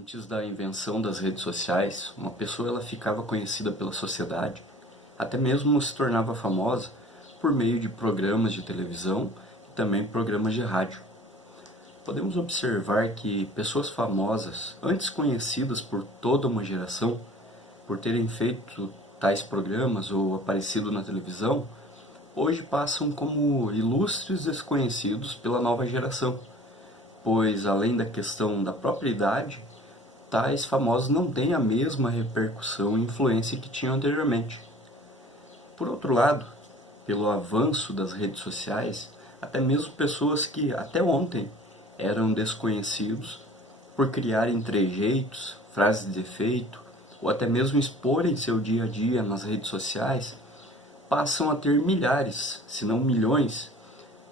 Antes da invenção das redes sociais, uma pessoa ela ficava conhecida pela sociedade, até mesmo se tornava famosa por meio de programas de televisão e também programas de rádio. Podemos observar que pessoas famosas, antes conhecidas por toda uma geração, por terem feito tais programas ou aparecido na televisão, hoje passam como ilustres desconhecidos pela nova geração, pois além da questão da própria idade, tais famosos não têm a mesma repercussão e influência que tinham anteriormente. Por outro lado, pelo avanço das redes sociais, até mesmo pessoas que até ontem eram desconhecidos, por criarem trejeitos, frases de efeito, ou até mesmo exporem seu dia a dia nas redes sociais, passam a ter milhares, se não milhões,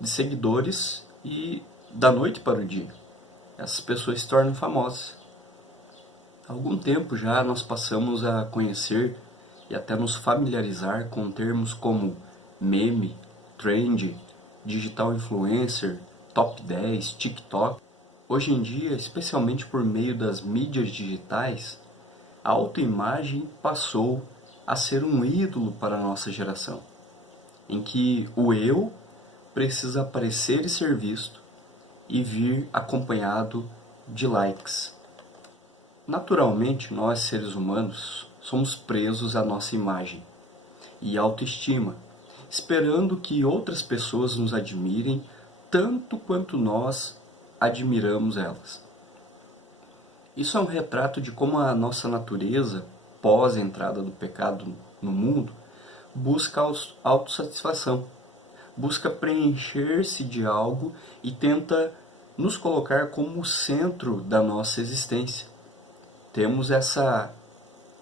de seguidores e da noite para o dia. Essas pessoas se tornam famosas. Há algum tempo já nós passamos a conhecer e até nos familiarizar com termos como meme, trend, digital influencer, top 10, TikTok. Hoje em dia, especialmente por meio das mídias digitais, a autoimagem passou a ser um ídolo para a nossa geração, em que o eu precisa aparecer e ser visto e vir acompanhado de likes. Naturalmente, nós, seres humanos, somos presos à nossa imagem e autoestima, esperando que outras pessoas nos admirem tanto quanto nós admiramos elas. Isso é um retrato de como a nossa natureza, pós a entrada do pecado no mundo, busca autossatisfação, busca preencher-se de algo e tenta nos colocar como o centro da nossa existência. Temos essa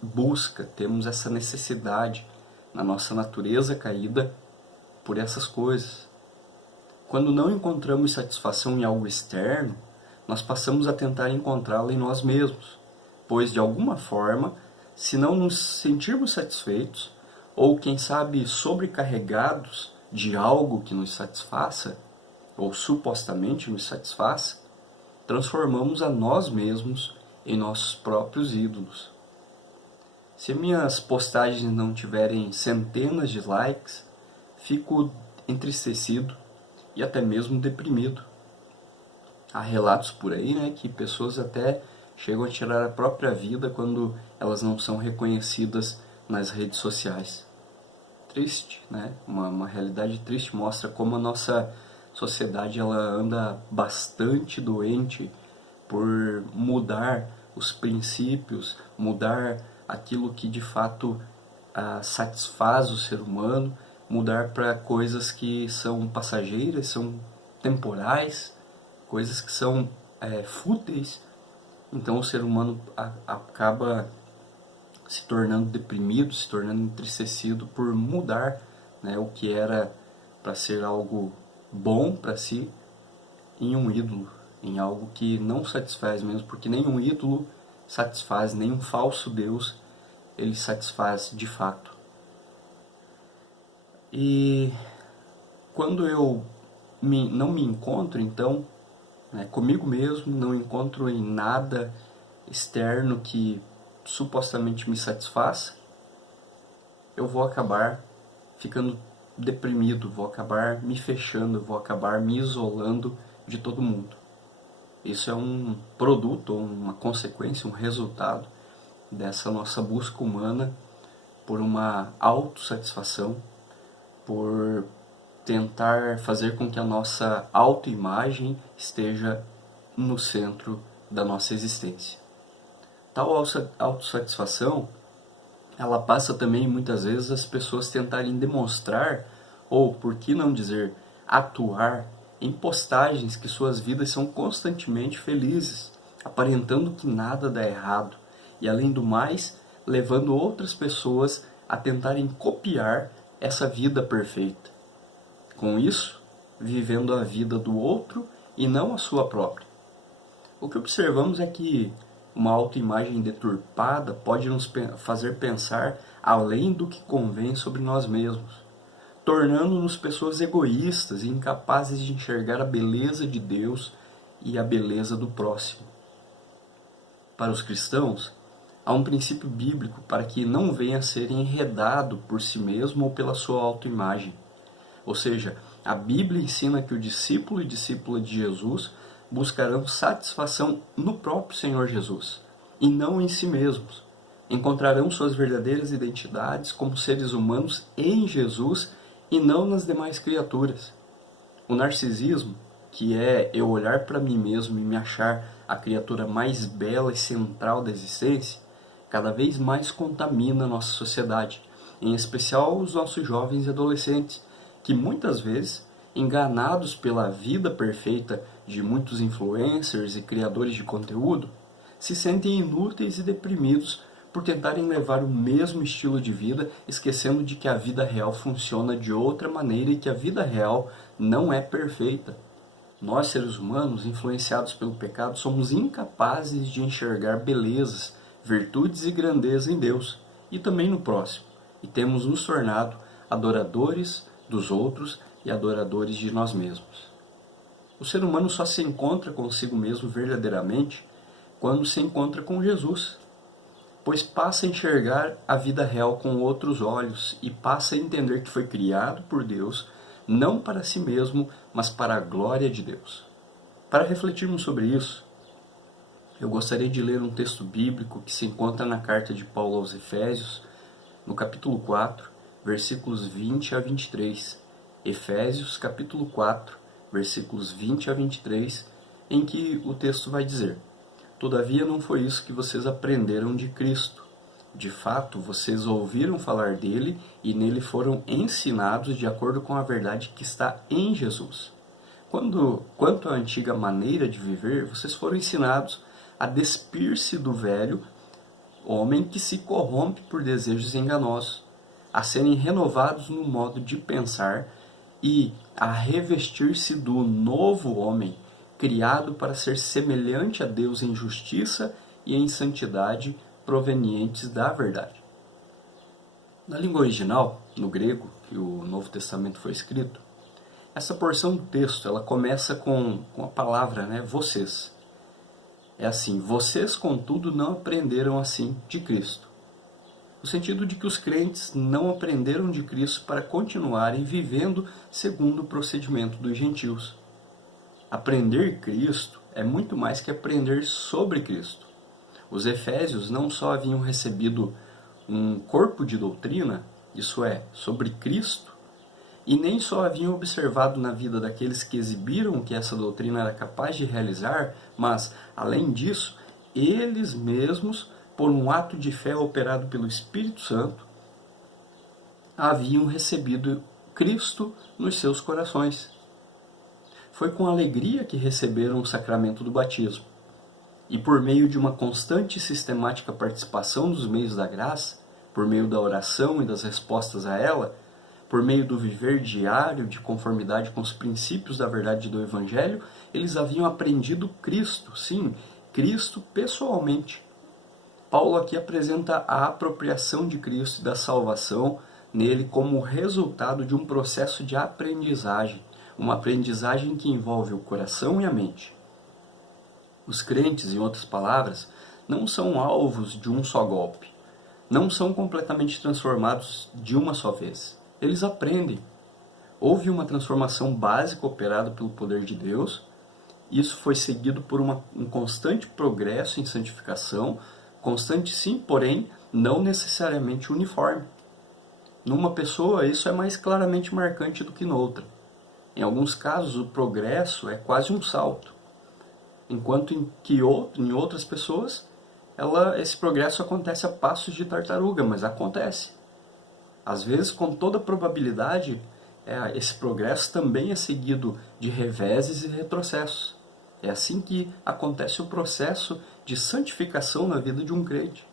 busca, temos essa necessidade na nossa natureza caída por essas coisas. Quando não encontramos satisfação em algo externo, nós passamos a tentar encontrá-la em nós mesmos, pois de alguma forma, se não nos sentirmos satisfeitos, ou quem sabe sobrecarregados de algo que nos satisfaça, ou supostamente nos satisfaça, transformamos a nós mesmos em nossos próprios ídolos. Se minhas postagens não tiverem centenas de likes, fico entristecido e até mesmo deprimido. Há relatos por aí, que pessoas até chegam a tirar a própria vida quando elas não são reconhecidas nas redes sociais. Triste, uma realidade triste, mostra como a nossa sociedade ela anda bastante doente por mudar os princípios, mudar aquilo que de fato satisfaz o ser humano, mudar para coisas que são passageiras, são temporais, coisas que são fúteis. Então o ser humano acaba se tornando deprimido, se tornando entristecido por mudar o que era para ser algo bom para si em um ídolo, em algo que não satisfaz mesmo, porque nenhum ídolo satisfaz, nenhum falso Deus ele satisfaz de fato. E quando eu não me encontro, então, comigo mesmo, não encontro em nada externo que supostamente me satisfaça, eu vou acabar ficando deprimido, vou acabar me fechando, vou acabar me isolando de todo mundo. Isso é um produto, uma consequência, um resultado dessa nossa busca humana por uma autossatisfação, por tentar fazer com que a nossa autoimagem esteja no centro da nossa existência. Tal autossatisfação, ela passa também muitas vezes as pessoas tentarem demonstrar, ou por que não dizer, atuar em postagens que suas vidas são constantemente felizes, aparentando que nada dá errado, e além do mais, levando outras pessoas a tentarem copiar essa vida perfeita. Com isso, vivendo a vida do outro e não a sua própria. O que observamos é que uma autoimagem deturpada pode nos fazer pensar além do que convém sobre nós mesmos, tornando-nos pessoas egoístas e incapazes de enxergar a beleza de Deus e a beleza do próximo. Para os cristãos, há um princípio bíblico para que não venha a ser enredado por si mesmo ou pela sua autoimagem. Ou seja, a Bíblia ensina que o discípulo e discípula de Jesus buscarão satisfação no próprio Senhor Jesus, e não em si mesmos. Encontrarão suas verdadeiras identidades como seres humanos em Jesus e não nas demais criaturas. O narcisismo, que é eu olhar para mim mesmo e me achar a criatura mais bela e central da existência, cada vez mais contamina a nossa sociedade, em especial os nossos jovens e adolescentes, que muitas vezes, enganados pela vida perfeita de muitos influencers e criadores de conteúdo, se sentem inúteis e deprimidos por tentarem levar o mesmo estilo de vida, esquecendo de que a vida real funciona de outra maneira e que a vida real não é perfeita. Nós, seres humanos, influenciados pelo pecado, somos incapazes de enxergar belezas, virtudes e grandeza em Deus e também no próximo, e temos nos tornado adoradores dos outros e adoradores de nós mesmos. O ser humano só se encontra consigo mesmo verdadeiramente quando se encontra com Jesus, pois passa a enxergar a vida real com outros olhos e passa a entender que foi criado por Deus, não para si mesmo, mas para a glória de Deus. Para refletirmos sobre isso, eu gostaria de ler um texto bíblico que se encontra na carta de Paulo aos Efésios, no capítulo 4, versículos 20 a 23. Efésios, capítulo 4, versículos 20 a 23, em que o texto vai dizer: Todavia não foi isso que vocês aprenderam de Cristo. De fato, vocês ouviram falar dele e nele foram ensinados de acordo com a verdade que está em Jesus. Quanto à antiga maneira de viver, vocês foram ensinados a despir-se do velho homem que se corrompe por desejos enganosos, a serem renovados no modo de pensar e a revestir-se do novo homem, criado para ser semelhante a Deus em justiça e em santidade provenientes da verdade. Na língua original, no grego, que o Novo Testamento foi escrito, essa porção do texto ela começa com a palavra, vocês. É assim: vocês, contudo, não aprenderam assim de Cristo. No sentido de que os crentes não aprenderam de Cristo para continuarem vivendo segundo o procedimento dos gentios. Aprender Cristo é muito mais que aprender sobre Cristo. Os efésios não só haviam recebido um corpo de doutrina, isso é, sobre Cristo, e nem só haviam observado na vida daqueles que exibiram que essa doutrina era capaz de realizar, mas, além disso, eles mesmos, por um ato de fé operado pelo Espírito Santo, haviam recebido Cristo nos seus corações. Foi com alegria que receberam o sacramento do batismo. E por meio de uma constante e sistemática participação dos meios da graça, por meio da oração e das respostas a ela, por meio do viver diário de conformidade com os princípios da verdade do Evangelho, eles haviam aprendido Cristo, sim, Cristo pessoalmente. Paulo aqui apresenta a apropriação de Cristo e da salvação nele como resultado de um processo de aprendizagem, uma aprendizagem que envolve o coração e a mente. Os crentes, em outras palavras, não são alvos de um só golpe, não são completamente transformados de uma só vez. Eles aprendem. Houve uma transformação básica operada pelo poder de Deus. Isso foi seguido por um constante progresso em santificação, constante sim, porém não necessariamente uniforme. Numa pessoa isso é mais claramente marcante do que noutra. Em alguns casos o progresso é quase um salto, enquanto em outras pessoas esse progresso acontece a passos de tartaruga, mas acontece. Às vezes, com toda probabilidade, esse progresso também é seguido de reveses e retrocessos. É assim que acontece o processo de santificação na vida de um crente.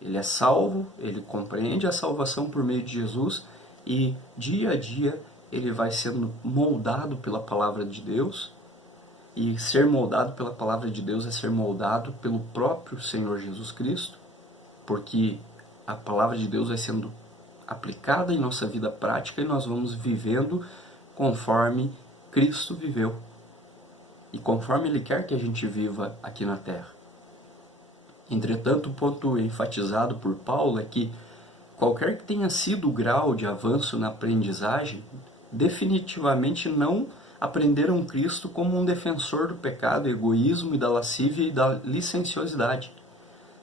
Ele é salvo, ele compreende a salvação por meio de Jesus e, dia a dia, ele vai sendo moldado pela palavra de Deus. E ser moldado pela palavra de Deus é ser moldado pelo próprio Senhor Jesus Cristo, porque a palavra de Deus vai sendo aplicada em nossa vida prática e nós vamos vivendo conforme Cristo viveu e conforme Ele quer que a gente viva aqui na Terra. Entretanto, o ponto enfatizado por Paulo é que qualquer que tenha sido o grau de avanço na aprendizagem, definitivamente não aprenderam Cristo como um defensor do pecado, egoísmo e da lascívia e da licenciosidade.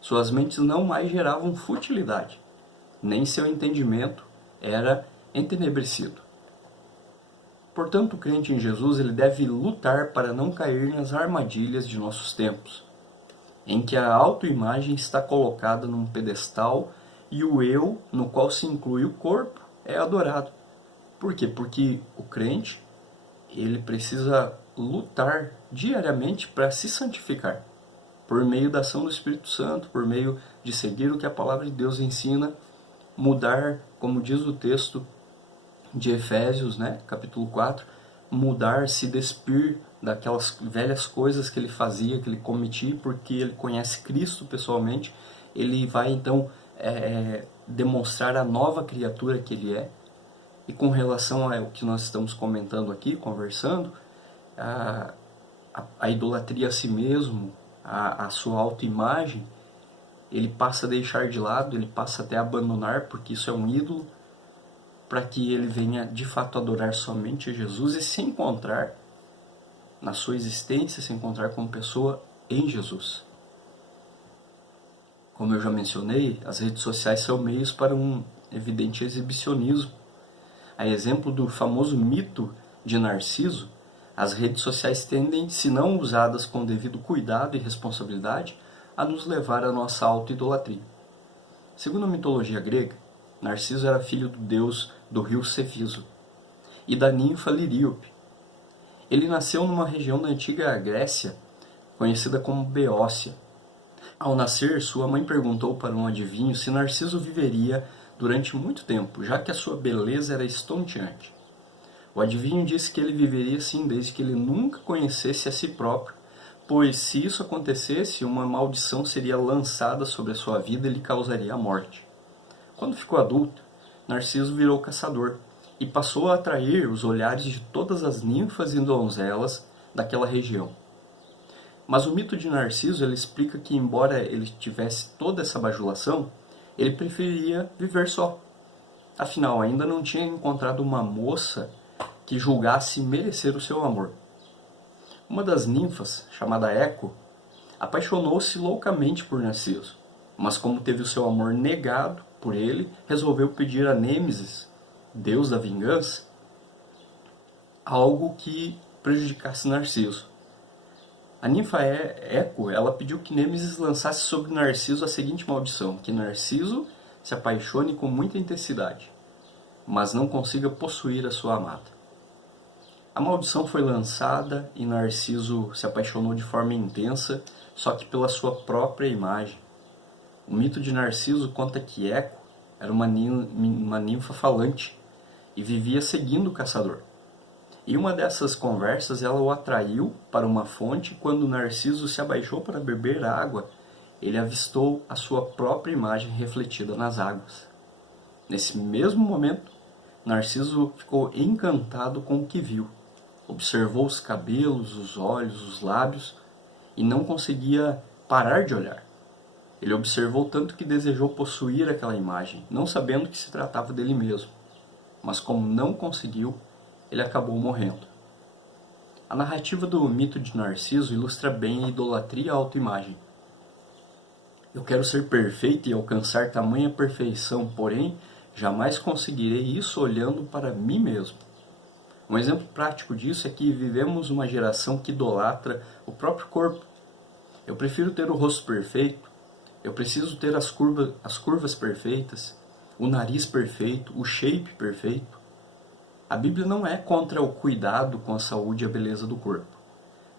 Suas mentes não mais geravam futilidade, nem seu entendimento era entenebrecido. Portanto, o crente em Jesus ele deve lutar para não cair nas armadilhas de nossos tempos, em que a autoimagem está colocada num pedestal e o eu, no qual se inclui o corpo, é adorado. Por quê? Porque o crente ele precisa lutar diariamente para se santificar, por meio da ação do Espírito Santo, por meio de seguir o que a palavra de Deus ensina, mudar, como diz o texto de Efésios, capítulo 4, mudar, se despir daquelas velhas coisas que ele fazia, que ele cometia, porque ele conhece Cristo pessoalmente, ele vai então demonstrar a nova criatura que ele é. E com relação ao que nós estamos comentando aqui, conversando, a idolatria a si mesmo, a sua autoimagem, ele passa a deixar de lado, ele passa até a abandonar, porque isso é um ídolo, para que ele venha de fato adorar somente a Jesus e se encontrar na sua existência, se encontrar como pessoa em Jesus. Como eu já mencionei, as redes sociais são meios para um evidente exibicionismo. A exemplo do famoso mito de Narciso, as redes sociais tendem, se não usadas com devido cuidado e responsabilidade, a nos levar à nossa auto-idolatria. Segundo a mitologia grega, Narciso era filho do deus do rio Cefiso e da ninfa Liríope. Ele nasceu numa região da antiga Grécia, conhecida como Beócia. Ao nascer, sua mãe perguntou para um adivinho se Narciso viveria durante muito tempo, já que a sua beleza era estonteante. O adivinho disse que ele viveria sim, desde que ele nunca conhecesse a si próprio, pois se isso acontecesse, uma maldição seria lançada sobre a sua vida e lhe causaria a morte. Quando ficou adulto, Narciso virou caçador e passou a atrair os olhares de todas as ninfas e donzelas daquela região. Mas o mito de Narciso ele explica que, embora ele tivesse toda essa bajulação, ele preferia viver só. Afinal, ainda não tinha encontrado uma moça que julgasse merecer o seu amor. Uma das ninfas, chamada Eco, apaixonou-se loucamente por Narciso, mas como teve o seu amor negado por ele, resolveu pedir a Nêmesis, deus da vingança, algo que prejudicasse Narciso. A ninfa Eco, ela pediu que Nêmesis lançasse sobre Narciso a seguinte maldição, que Narciso se apaixone com muita intensidade, mas não consiga possuir a sua amada. A maldição foi lançada e Narciso se apaixonou de forma intensa, só que pela sua própria imagem. O mito de Narciso conta que Eco era uma ninfa falante e vivia seguindo o caçador. Em uma dessas conversas, ela o atraiu para uma fonte e quando Narciso se abaixou para beber água, ele avistou a sua própria imagem refletida nas águas. Nesse mesmo momento, Narciso ficou encantado com o que viu. Observou os cabelos, os olhos, os lábios e não conseguia parar de olhar. Ele observou tanto que desejou possuir aquela imagem, não sabendo que se tratava dele mesmo. Mas como não conseguiu, ele acabou morrendo. A narrativa do mito de Narciso ilustra bem a idolatria e a autoimagem. Eu quero ser perfeito e alcançar tamanha perfeição, porém, jamais conseguirei isso olhando para mim mesmo. Um exemplo prático disso é que vivemos uma geração que idolatra o próprio corpo. Eu prefiro ter o rosto perfeito, eu preciso ter as curvas perfeitas, o nariz perfeito, o shape perfeito. A Bíblia não é contra o cuidado com a saúde e a beleza do corpo.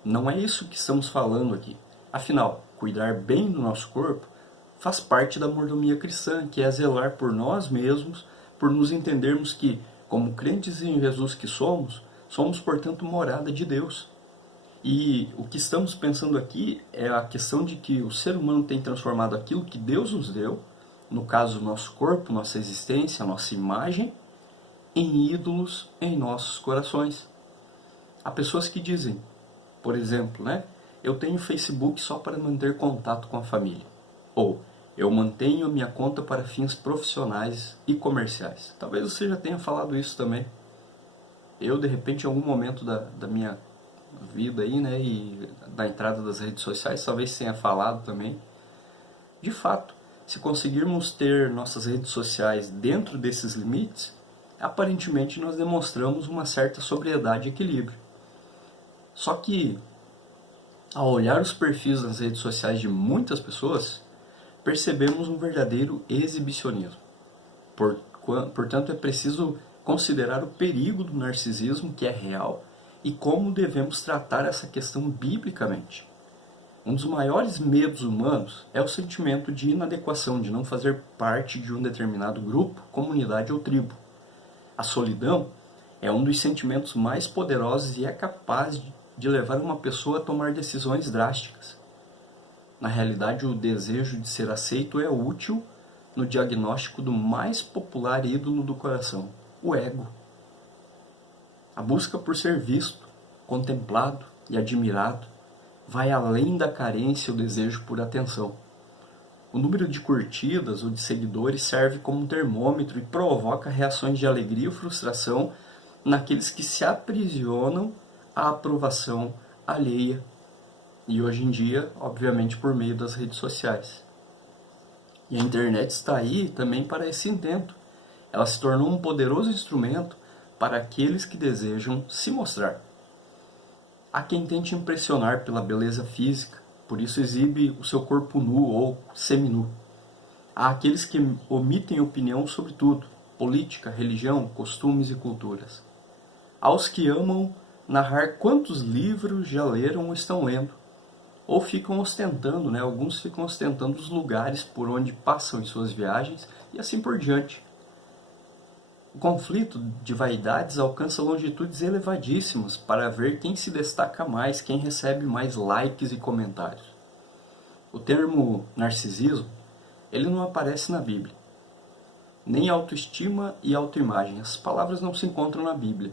Não é isso que estamos falando aqui. Afinal, cuidar bem do nosso corpo faz parte da mordomia cristã, que é zelar por nós mesmos, por nos entendermos que, como crentes em Jesus que somos, portanto, morada de Deus. E o que estamos pensando aqui é a questão de que o ser humano tem transformado aquilo que Deus nos deu, no caso, o nosso corpo, nossa existência, a nossa imagem, em ídolos em nossos corações. Há pessoas que dizem, por exemplo, eu tenho Facebook só para manter contato com a família. Ou, eu mantenho minha conta para fins profissionais e comerciais. Talvez você já tenha falado isso também. Eu, de repente, em algum momento da minha vida aí, né, e da entrada das redes sociais, talvez tenha falado também. De fato, se conseguirmos ter nossas redes sociais dentro desses limites, aparentemente nós demonstramos uma certa sobriedade e equilíbrio. Só que, ao olhar os perfis nas redes sociais de muitas pessoas, percebemos um verdadeiro exibicionismo. Portanto, é preciso considerar o perigo do narcisismo, que é real, e como devemos tratar essa questão biblicamente. Um dos maiores medos humanos é o sentimento de inadequação, de não fazer parte de um determinado grupo, comunidade ou tribo. A solidão é um dos sentimentos mais poderosos e é capaz de levar uma pessoa a tomar decisões drásticas. Na realidade, o desejo de ser aceito é útil no diagnóstico do mais popular ídolo do coração, o ego. A busca por ser visto, contemplado e admirado vai além da carência e o desejo por atenção. O número de curtidas ou de seguidores serve como um termômetro e provoca reações de alegria ou frustração naqueles que se aprisionam à aprovação alheia. E hoje em dia, obviamente, por meio das redes sociais. E a internet está aí também para esse intento. Ela se tornou um poderoso instrumento para aqueles que desejam se mostrar. Há quem tente impressionar pela beleza física, por isso exibe o seu corpo nu ou seminu. Há aqueles que omitem opinião sobre tudo, política, religião, costumes e culturas. Há os que amam narrar quantos livros já leram ou estão lendo, ou ficam ostentando, né? Alguns ficam ostentando os lugares por onde passam em suas viagens e assim por diante. O conflito de vaidades alcança longitudes elevadíssimas para ver quem se destaca mais, quem recebe mais likes e comentários. O termo narcisismo, ele não aparece na Bíblia. Nem autoestima e autoimagem, as palavras não se encontram na Bíblia,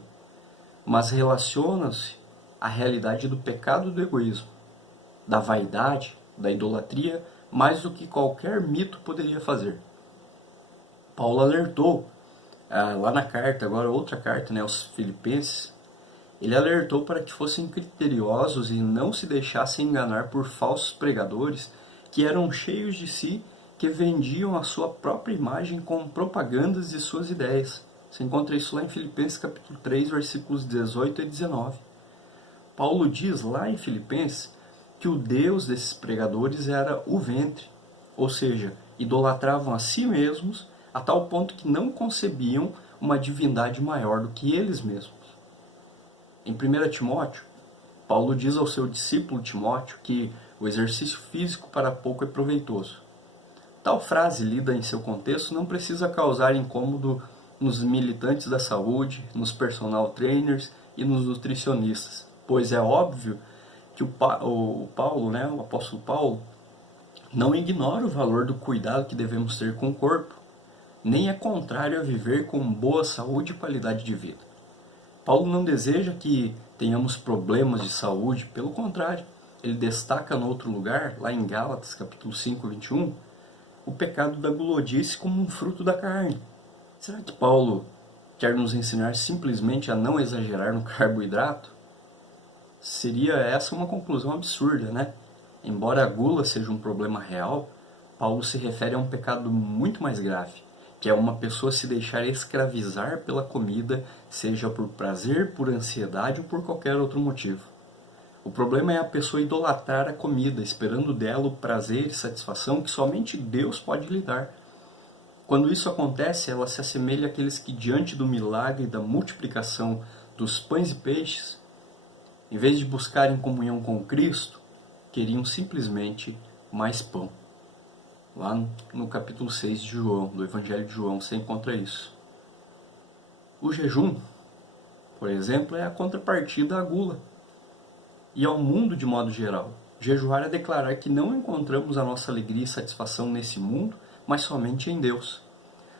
mas relacionam-se à realidade do pecado do egoísmo, da vaidade, da idolatria, mais do que qualquer mito poderia fazer. Paulo alertou, lá na carta, agora outra carta, né, aos Filipenses, ele alertou para que fossem criteriosos e não se deixassem enganar por falsos pregadores que eram cheios de si, que vendiam a sua própria imagem com propagandas de suas ideias. Você encontra isso lá em Filipenses capítulo 3, versículos 18 e 19. Paulo diz lá em Filipenses que o Deus desses pregadores era o ventre, ou seja, idolatravam a si mesmos a tal ponto que não concebiam uma divindade maior do que eles mesmos. Em 1 Timóteo, Paulo diz ao seu discípulo Timóteo que o exercício físico para pouco é proveitoso. Tal frase lida em seu contexto não precisa causar incômodo nos militantes da saúde, nos personal trainers e nos nutricionistas, pois é óbvio que o Paulo, né, o apóstolo Paulo, não ignora o valor do cuidado que devemos ter com o corpo, nem é contrário a viver com boa saúde e qualidade de vida. Paulo não deseja que tenhamos problemas de saúde, pelo contrário, ele destaca no outro lugar, lá em Gálatas, capítulo 5, 21, o pecado da gulodice como um fruto da carne. Será que Paulo quer nos ensinar simplesmente a não exagerar no carboidrato? Seria essa uma conclusão absurda, né? Embora a gula seja um problema real, Paulo se refere a um pecado muito mais grave, que é uma pessoa se deixar escravizar pela comida, seja por prazer, por ansiedade ou por qualquer outro motivo. O problema é a pessoa idolatrar a comida, esperando dela o prazer e satisfação que somente Deus pode lhe dar. Quando isso acontece, ela se assemelha àqueles que, diante do milagre da multiplicação dos pães e peixes, em vez de buscarem comunhão com Cristo, queriam simplesmente mais pão. Lá no capítulo 6 de João, do Evangelho de João, você encontra isso. O jejum, por exemplo, é a contrapartida à gula e ao mundo de modo geral. Jejuar é declarar que não encontramos a nossa alegria e satisfação nesse mundo, mas somente em Deus.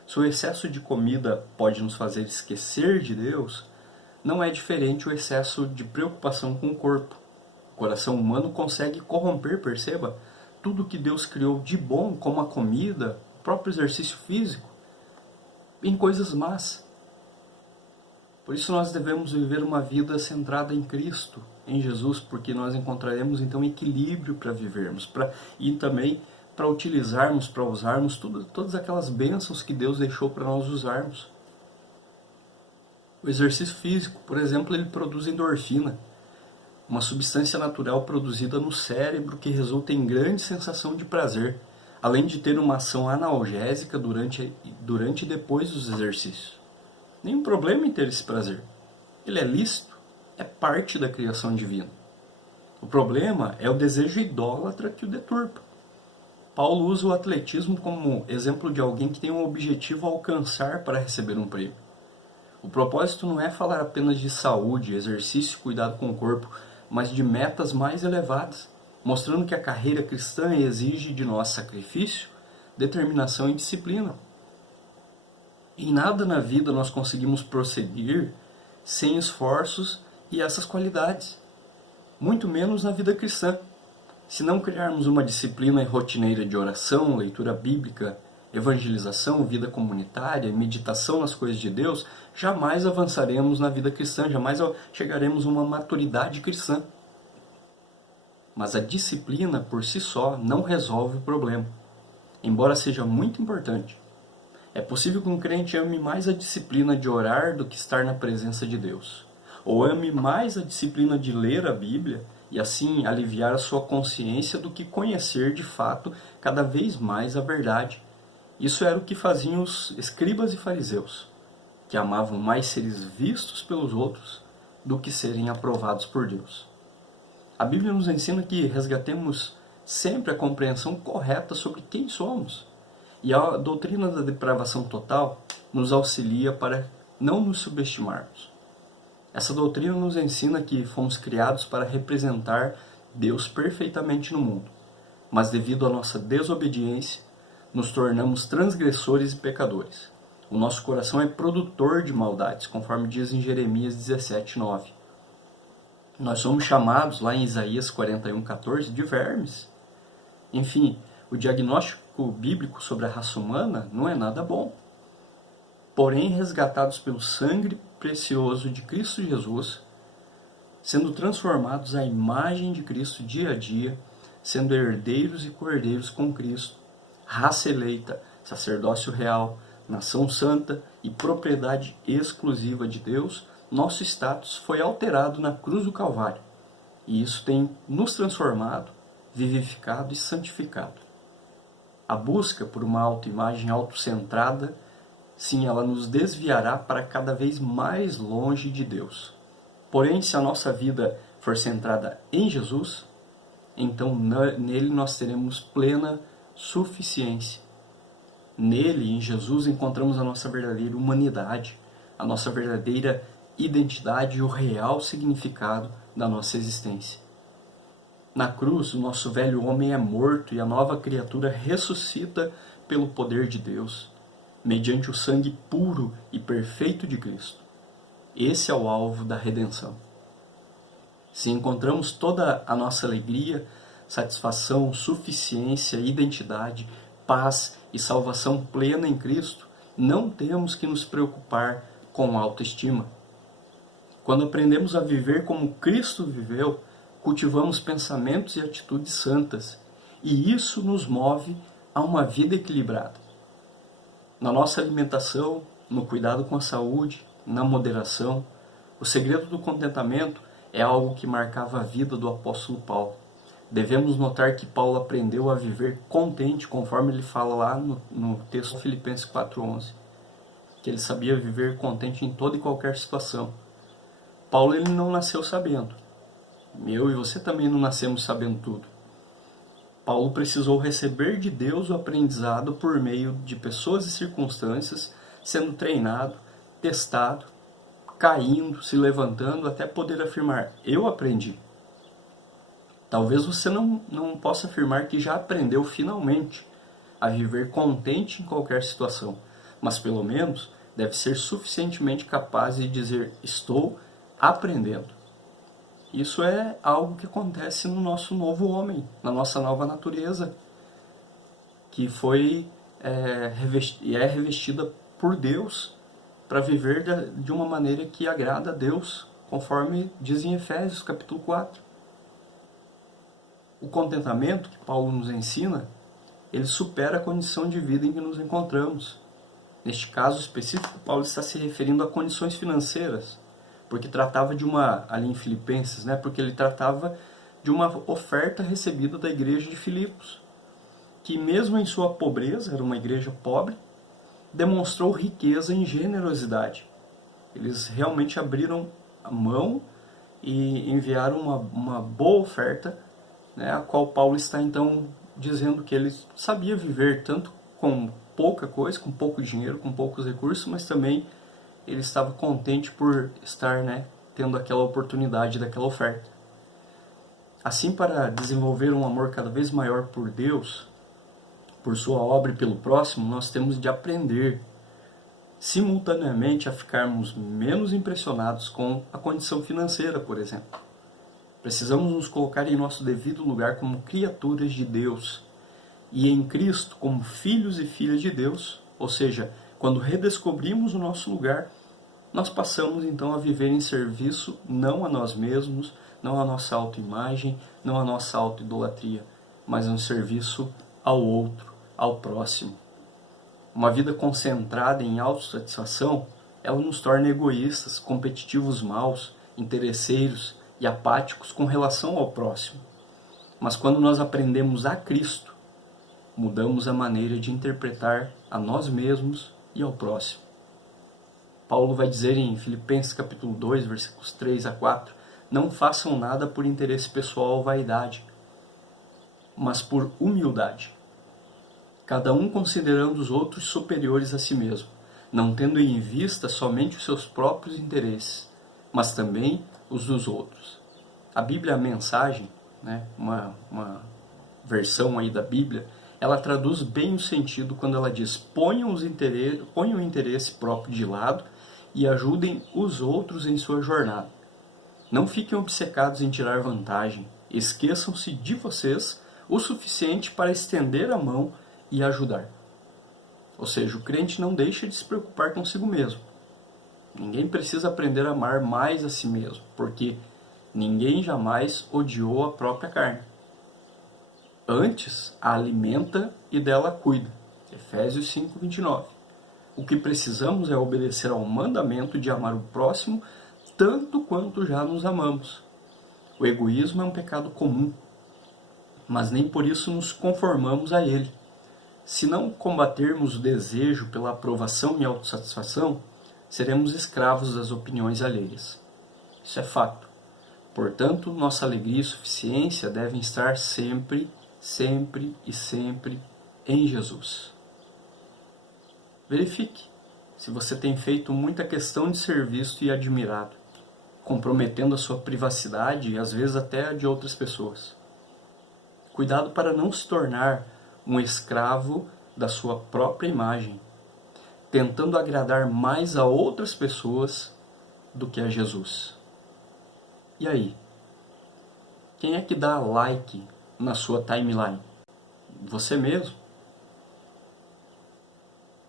Se o excesso de comida pode nos fazer esquecer de Deus, não é diferente o excesso de preocupação com o corpo. O coração humano consegue corromper, perceba, tudo que Deus criou de bom, como a comida, o próprio exercício físico, em coisas más. Por isso nós devemos viver uma vida centrada em Cristo, em Jesus, porque nós encontraremos então equilíbrio para vivermos, e também para utilizarmos, para usarmos todas aquelas bênçãos que Deus deixou para nós usarmos. O exercício físico, por exemplo, ele produz endorfina, uma substância natural produzida no cérebro que resulta em grande sensação de prazer, além de ter uma ação analgésica durante e depois dos exercícios. Nenhum problema em ter esse prazer. Ele é lícito, é parte da criação divina. O problema é o desejo idólatra que o deturpa. Paulo usa o atletismo como exemplo de alguém que tem um objetivo a alcançar para receber um prêmio. O propósito não é falar apenas de saúde, exercício e cuidado com o corpo, mas de metas mais elevadas, mostrando que a carreira cristã exige de nós sacrifício, determinação e disciplina. Em nada na vida nós conseguimos prosseguir sem esforços e essas qualidades, muito menos na vida cristã. Se não criarmos uma disciplina rotineira de oração, leitura bíblica, evangelização, vida comunitária, meditação nas coisas de Deus, jamais avançaremos na vida cristã, jamais chegaremos a uma maturidade cristã. Mas a disciplina por si só não resolve o problema, embora seja muito importante. É possível que um crente ame mais a disciplina de orar do que estar na presença de Deus, ou ame mais a disciplina de ler a Bíblia e assim aliviar a sua consciência do que conhecer de fato cada vez mais a verdade. Isso era o que faziam os escribas e fariseus, que amavam mais seres vistos pelos outros do que serem aprovados por Deus. A Bíblia nos ensina que resgatemos sempre a compreensão correta sobre quem somos. E a doutrina da depravação total nos auxilia para não nos subestimarmos. Essa doutrina nos ensina que fomos criados para representar Deus perfeitamente no mundo, mas devido à nossa desobediência, nos tornamos transgressores e pecadores. O nosso coração é produtor de maldades, conforme diz em Jeremias 17:9. Nós somos chamados, lá em Isaías 41:14, de vermes. Enfim, o diagnóstico bíblico sobre a raça humana não é nada bom. Porém, resgatados pelo sangue precioso de Cristo Jesus, sendo transformados à imagem de Cristo dia a dia, sendo herdeiros e cordeiros com Cristo, raça eleita, sacerdócio real, nação santa e propriedade exclusiva de Deus, nosso status foi alterado na cruz do Calvário. E isso tem nos transformado, vivificado e santificado. A busca por uma autoimagem autocentrada, sim, ela nos desviará para cada vez mais longe de Deus. Porém, se a nossa vida for centrada em Jesus, então nele nós teremos plena suficiência. Nele, em Jesus, encontramos a nossa verdadeira humanidade, a nossa verdadeira identidade e o real significado da nossa existência. Na cruz, o nosso velho homem é morto e a nova criatura ressuscita pelo poder de Deus, mediante o sangue puro e perfeito de Cristo. Esse é o alvo da redenção. Se encontramos toda a nossa alegria, satisfação, suficiência, identidade, paz e salvação plena em Cristo, não temos que nos preocupar com autoestima. Quando aprendemos a viver como Cristo viveu, cultivamos pensamentos e atitudes santas, e isso nos move a uma vida equilibrada. Na nossa alimentação, no cuidado com a saúde, na moderação, o segredo do contentamento é algo que marcava a vida do apóstolo Paulo. Devemos notar que Paulo aprendeu a viver contente, conforme ele fala lá no texto Filipenses 4:11, que ele sabia viver contente em toda e qualquer situação. Paulo ele não nasceu sabendo. Eu e você também não nascemos sabendo tudo. Paulo precisou receber de Deus o aprendizado por meio de pessoas e circunstâncias, sendo treinado, testado, caindo, se levantando, até poder afirmar, eu aprendi. Talvez você não possa afirmar que já aprendeu finalmente a viver contente em qualquer situação, mas pelo menos deve ser suficientemente capaz de dizer, estou aprendendo. Isso é algo que acontece no nosso novo homem, na nossa nova natureza, que foi e é revestida por Deus para viver de uma maneira que agrada a Deus, conforme diz em Efésios capítulo 4. O contentamento que Paulo nos ensina, ele supera a condição de vida em que nos encontramos. Neste caso específico, Paulo está se referindo a condições financeiras, porque tratava de ali em Filipenses, porque ele tratava de uma oferta recebida da igreja de Filipos, que mesmo em sua pobreza, era uma igreja pobre, demonstrou riqueza em generosidade. Eles realmente abriram a mão e enviaram uma boa oferta, a qual Paulo está então dizendo que ele sabia viver tanto com pouca coisa, com pouco dinheiro, com poucos recursos, mas também ele estava contente por estar tendo aquela oportunidade daquela oferta. Assim, para desenvolver um amor cada vez maior por Deus, por sua obra e pelo próximo, nós temos de aprender simultaneamente a ficarmos menos impressionados com a condição financeira, por exemplo. Precisamos nos colocar em nosso devido lugar como criaturas de Deus e em Cristo como filhos e filhas de Deus, ou seja, quando redescobrimos o nosso lugar, nós passamos então a viver em serviço não a nós mesmos, não à nossa autoimagem, não à nossa autoidolatria, mas um serviço ao outro, ao próximo. Uma vida concentrada em autossatisfação, ela nos torna egoístas, competitivos maus, interesseiros e apáticos com relação ao próximo. Mas quando nós aprendemos a Cristo, mudamos a maneira de interpretar a nós mesmos e ao próximo. Paulo vai dizer em Filipenses capítulo 2, versículos 3 a 4, não façam nada por interesse pessoal ou vaidade, mas por humildade, cada um considerando os outros superiores a si mesmo, não tendo em vista somente os seus próprios interesses, mas também os dos outros. A Bíblia, a Mensagem, uma versão aí da Bíblia, ela traduz bem o sentido quando ela diz: ponham o interesse próprio de lado e ajudem os outros em sua jornada. Não fiquem obcecados em tirar vantagem, esqueçam-se de vocês o suficiente para estender a mão e ajudar. Ou seja, o crente não deixa de se preocupar consigo mesmo. Ninguém precisa aprender a amar mais a si mesmo, porque ninguém jamais odiou a própria carne. Antes, a alimenta e dela cuida. Efésios 5, 29. O que precisamos é obedecer ao mandamento de amar o próximo tanto quanto já nos amamos. O egoísmo é um pecado comum, mas nem por isso nos conformamos a ele. Se não combatermos o desejo pela aprovação e autossatisfação, seremos escravos das opiniões alheias. Isso é fato. Portanto, nossa alegria e suficiência devem estar sempre e sempre em Jesus. Verifique se você tem feito muita questão de ser visto e admirado, comprometendo a sua privacidade e às vezes até a de outras pessoas. Cuidado para não se tornar um escravo da sua própria imagem, tentando agradar mais a outras pessoas do que a Jesus. E aí? Quem é que dá like na sua timeline? Você mesmo?